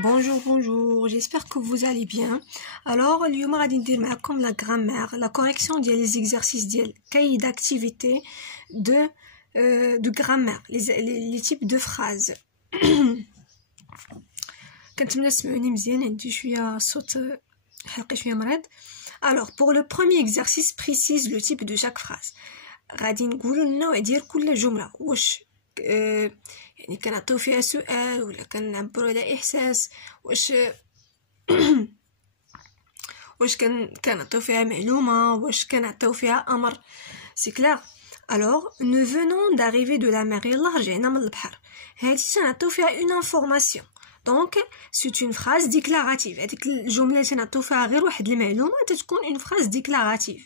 Bonjour, bonjour, j'espère que vous allez bien. Alors, اليوم غادي ندير معكم la grammaire, la correction ديال les exercices ديال cahier d'activité de grammaire, les types de phrases. كنتمنى تسمعوني مزيان، عندي شويه صوت حلقي شويه مريض. Alors, pour le premier exercice, précise le type de chaque phrase. غادي نقولوا النوع ديال كل جمله، واش يعني كنعطيو فيها سؤال ولا كنعبروا على احساس، واش كنعطيو فيها معلومه، واش كنعطيو فيها امر. سي كلير. alors nous venons d'arriver de la mer. يلا رجعنا من البحر. هادي تنعطيو فيها une information. donc c'est une phrase déclarative. هذيك الجمله اللي تنعطيو فيها غير واحد المعلومه تتكون une phrase déclarative.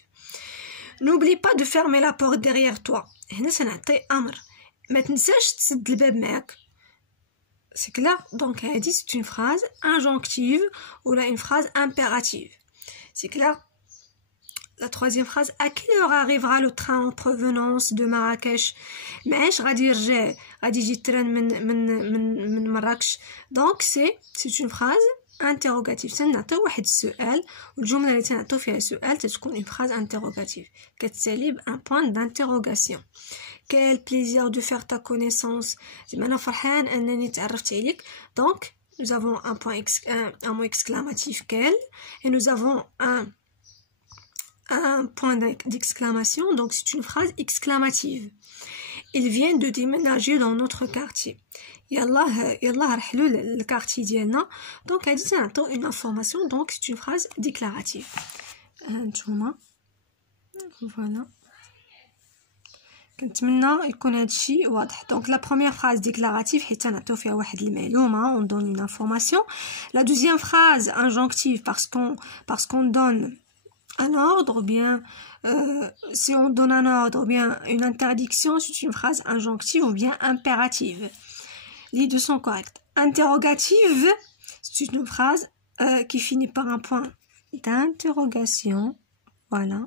n'oublie pas de fermer la porte derrière toi. هنا تنعطي امر، ما تنساش تسد الباب معك. c'est clair. donc هذه c'est une phrase injonctive ou là une phrase impérative. c'est clair. la troisième phrase, à quelle heure arrivera le train en provenance de Marrakech. معاش غادي يرجع، غادي يجي التران من مراكش. donc c'est une phrase interrogative. تنعطيو واحد السؤال، والجمله اللي تنعطيو فيها سؤال تتكون une phrase interrogative كتسالي بان point d'interrogation. quel plaisir de faire ta connaissance. زعما انا فرحان انني تعرفت عليك. donc nous avons un mot exclamatif quel, et nous avons un point d'exclamation. donc c'est une phrase exclamative. ils viennent de déménager dans notre quartier. يلا رحلوا للكارتي ديالنا. donc هادي تنعطيو une information. donc c'est une phrase déclarative. هانتوما فوالا، كنتمنى يكون هادشي واضح. donc la première phrase déclarative حيت تنعطيو فيها واحد المعلومه، on donne une information. la deuxième phrase injonctive parce qu'on donne un ordre, ou bien si on donne un ordre ou bien une interdiction, c'est une phrase injonctive ou bien impérative. Les deux sont corrects. Interrogative, c'est une phrase qui finit par un point d'interrogation. Voilà.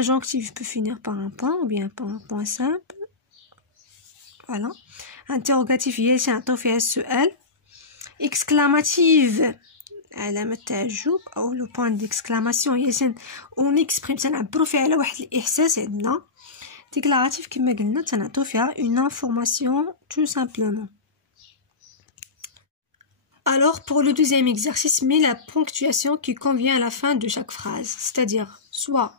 Injonctive peut finir par un point ou bien par un point simple. Voilà. Interrogative, يعطيو فيها السؤال. Exclamative, علامة تعجب أو لو بوان ديكسكلاماسيون، هي اون اكسبريم تنعبرو فيها على واحد الإحساس عندنا. ديكلاراتيف كما قلنا تنعطيو فيها une information tout simplement. alors pour le deuxième exercice, mets la ponctuation qui convient à la fin de chaque phrase, c'est-à-dire soit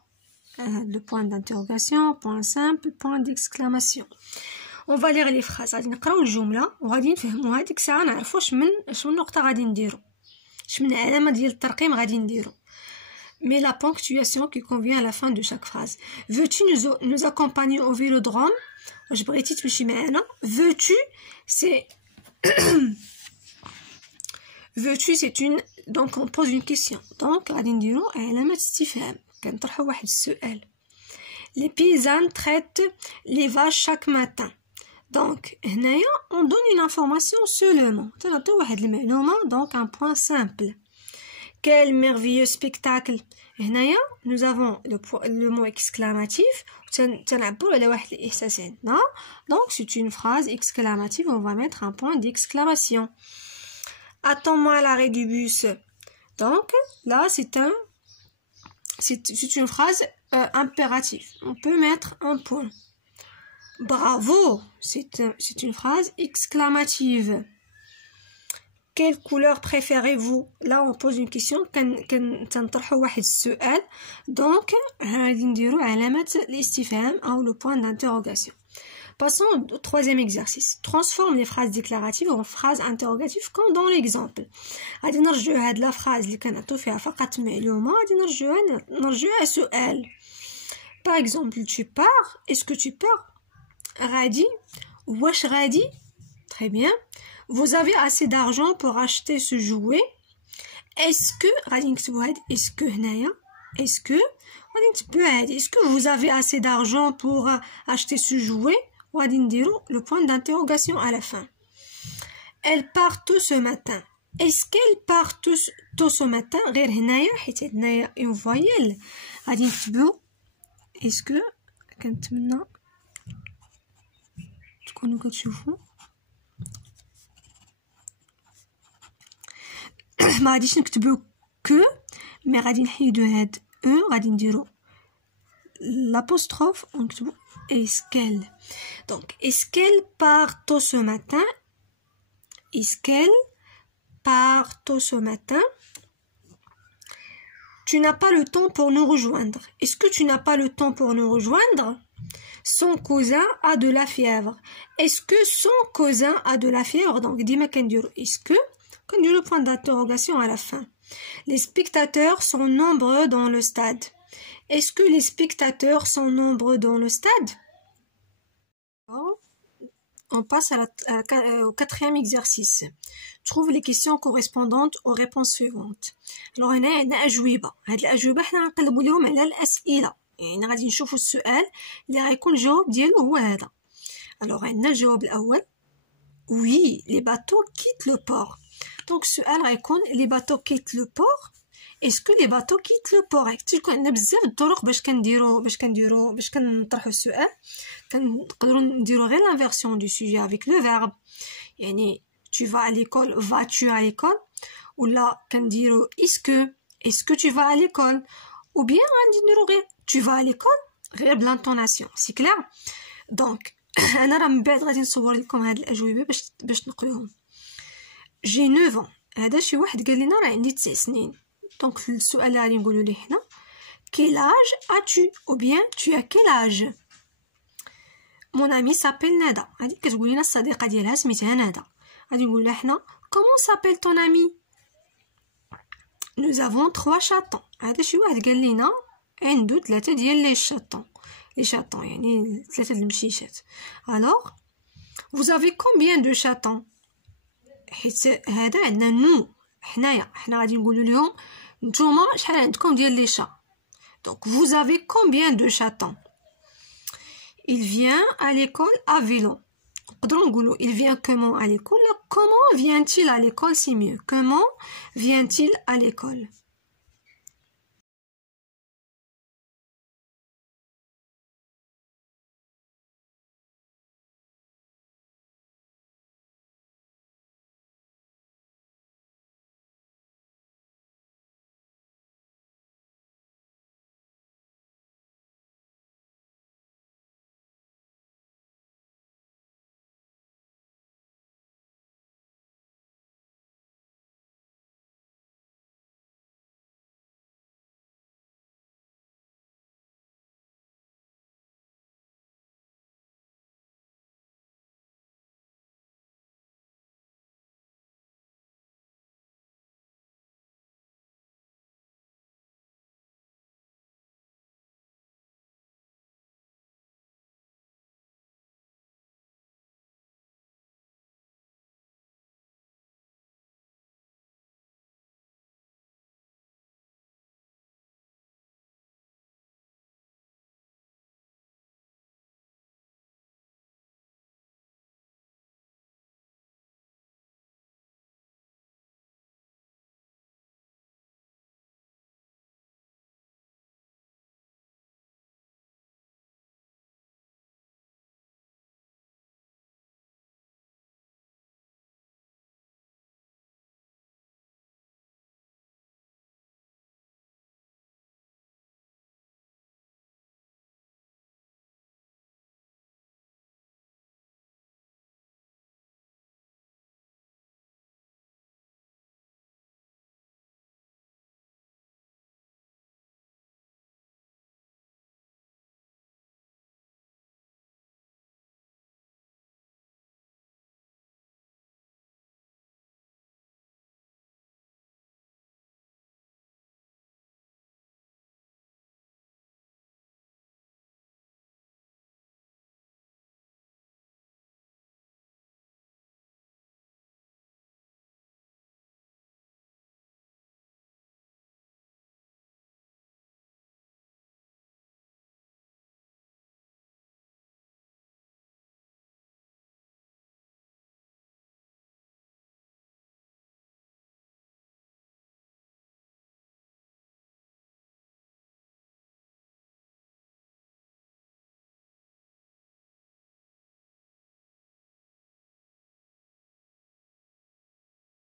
le point d'interrogation, point simple, point d'exclamation. on va lire les phrases. غادي نقراو الجملة وغادي نفهموها، ديك الساعة نعرفو شمن نقطة غادي نديرو، شمن علامة ديال الترقيم غادي نديرو. mais la ponctuation qui convient à la fin de chaque phrase. veux-tu nous accompagner au vélodrome. واش بغيتي تمشي معنا. veux-tu c'est veux-tu c'est une, donc on pose une question. donc غادي نديرو علامة استفهام، كنطرحو واحد السؤال. les paysannes traitent les vaches chaque matin. donc هنايا on donne une information seulement، تنعطيو واحد المعلومة. donc un point simple. quel merveilleux spectacle. هنايا nous avons le mot exclamatif، تنعبرو على واحد الإحساس عندنا. donc c'est une phrase exclamative. on va mettre un point d'exclamation. attends-moi à l'arrêt du bus. donc là c'est une phrase impérative. on peut mettre un point. bravo, c'est une phrase exclamative. quelle couleur préférez-vous. là on pose une question، تنطرحوا واحد السؤال. donc غادي نديرو علامة الاستفهام أو le point d'interrogation. passons au troisième exercice. transforme les phrases déclaratives en phrases interrogatives comme dans l'exemple. غادي نرجعو هاد لا phrase اللي كنعطيو فيها فقط معلومة، غادي نرجعوها سؤال. par exemple tu pars, est-ce que tu pars. غادي، واش غادي. très bien. vous avez assez d'argent pour acheter ce jouet. est-ce que غادي نكتبو هاد est-ce que هنايا est-ce que غادي نكتبو هادي est-ce que vous avez assez d'argent pour acheter ce jouet. وغادي نديرو le point d'interrogation à la fin. elle part tôt ce matin. est-ce qu'elle part tôt ce matin. غير هنايا حيت هنايا une voyelle غادي نكتبو est-ce que. كنتمنى تكونوا كتشوفوا ما غاديش نكتبو كو مي غادي نحيدو هاد او غادي نديرو l'apostrophe ونكتبو اسكيل. دونك اسكيل part tôt ce matin. اسكيل part tôt ce matin. Tu n'as pas le temps pour nous rejoindre. Est-ce que tu n'as pas le temps pour nous rejoindre? Son cousin a de la fièvre. Est-ce que son cousin a de la fièvre? Donc, dima كنديرو est-ce que كنديرو point d'interrogation à la fin. Les spectateurs sont nombreux dans le stade. Est-ce que les spectateurs sont nombreux dans le stade? On passe au quatrième exercice. Trouve les questions correspondantes aux réponses suivantes. Alors, هنا عندنا أجوبة. هاد الأجوبة حنا غنقلبو ليهم على الأسئلة. يعني غادي نشوفو السؤال اللي غيكون الجواب ديالو هو هذا. Alors, عندنا الجواب الأول. Oui, les bateaux quittent le port. Donc, السؤال غيكون les bateaux quittent le port. Est-ce que les bateaux quittent le port? تيكون عندنا بزاف الطرق باش كنطرحو السؤال. كنقدروا نديرو غير l'inversion du sujet avec le verbe. يعني tu vas à l'école, vas-tu à l'école? Ou là كنديرو est-ce que tu vas à l'école? Ou bien غادي نديرو غير tu vas à l'école غير بلانطوناسيون. سي كلير؟ دونك انا راه من بعد غادي نصور لكم هاد الاجوبه باش نقولوهم. جي 9 ans. هذا شي واحد قال لنا راه عندي 9 سنين. دونك السؤال اللي غادي نقولوا ليه هنا quel âge as-tu? ou bien tu as quel âge? mon ami s'appelle Nada. هذه كتقول لنا الصديقه ديالها سميتها ندى. غادي نقول لها حنا comment s'appelle ton ami? nous avons 3 chatons. هذا شي واحد قال لنا عنده 3 ديال لي شاتون يعني 3 المشيشات. alors vous avez combien de chatons? حيت هذا عندنا نو حنا غادي نقولوا لهم نتوما شحال عندكم ديال لي شا. donc vous avez combien de chatons? il vient à l'école à vélo. نقدروا نقولوا il vient comment à l'école. comment vient-il à l'école? c'est mieux. comment vient-il à l'école?